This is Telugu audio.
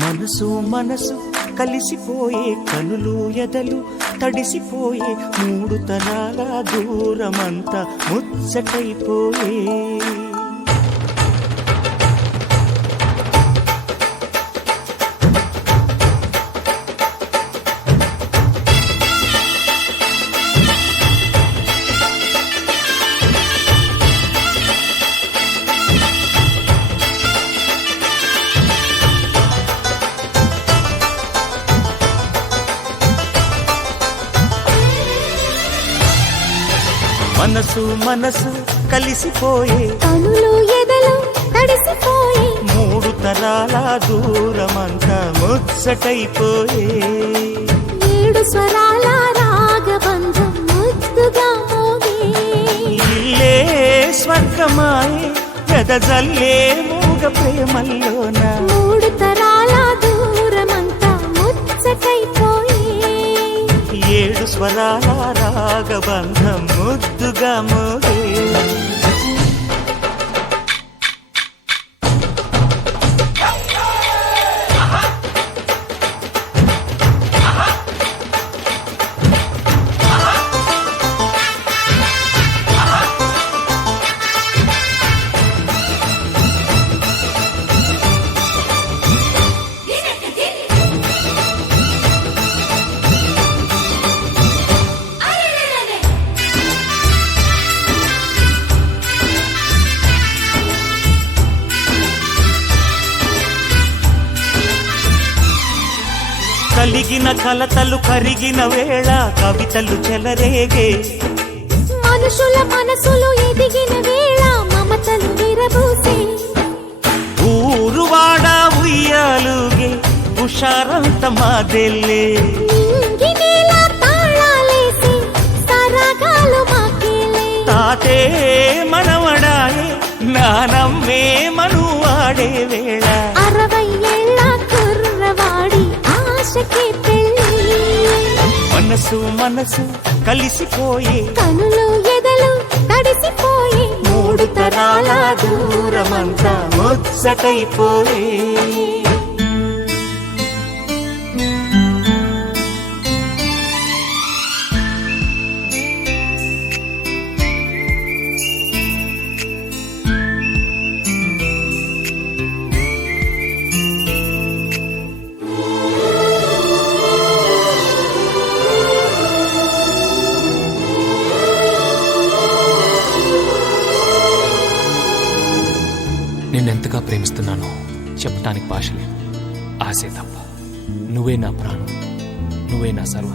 మనసు మనసు కలిసిపోయే కనులు ఎదలు తడిసిపోయే మూడు తరాల దూరమంతా ముచ్చటైపోయే మనసు మనసు కలిసిపోయే కనులు ఎదలు తడిసిపోయే మూడు తరాల దూరమంతా ముచ్చటైపోయే ఏడు స్వరాల రాగబంధం ముద్దుగా మోగే ఇల్లే స్వర్గమాయే ఎదజల్లే మూగ ప్రేమల్లోన మూడు తరాల దూరమంతా ముచ్చటైపోయే ఏడు స్వరాల రాగబంధం ముద్దుగా మోగే కలిగిన కలతలు కరిగిన వేళ కవితలు చెలరేగే మనుషుల మనసులు ఎదిగిన వేళ మమతలు విరబూసే ఊరువాడ ఉయ్యాలుగే హుషారంత మాదెల్లే నింగినేల తాళాలేసి సరాగాలు మాకేలే తాతే మనవడాయే నానమ్మే మనువాడే వేళ 60 ఏళ్ల కుర్రవాడి ఆశకి పెళ్ళి మనసు మనసు కలిసిపోయే కనులు ఎదలు తడిసిపోయే మూడు తరాల దూరమంతా ముచ్చటైపోయే నిన్నెంతగా ప్రేమిస్తున్నానో చెప్పటానికి భాష లేదు. ఆశే తప్ప. నువ్వే నా ప్రాణం, నువ్వే నా సర్వస్వం.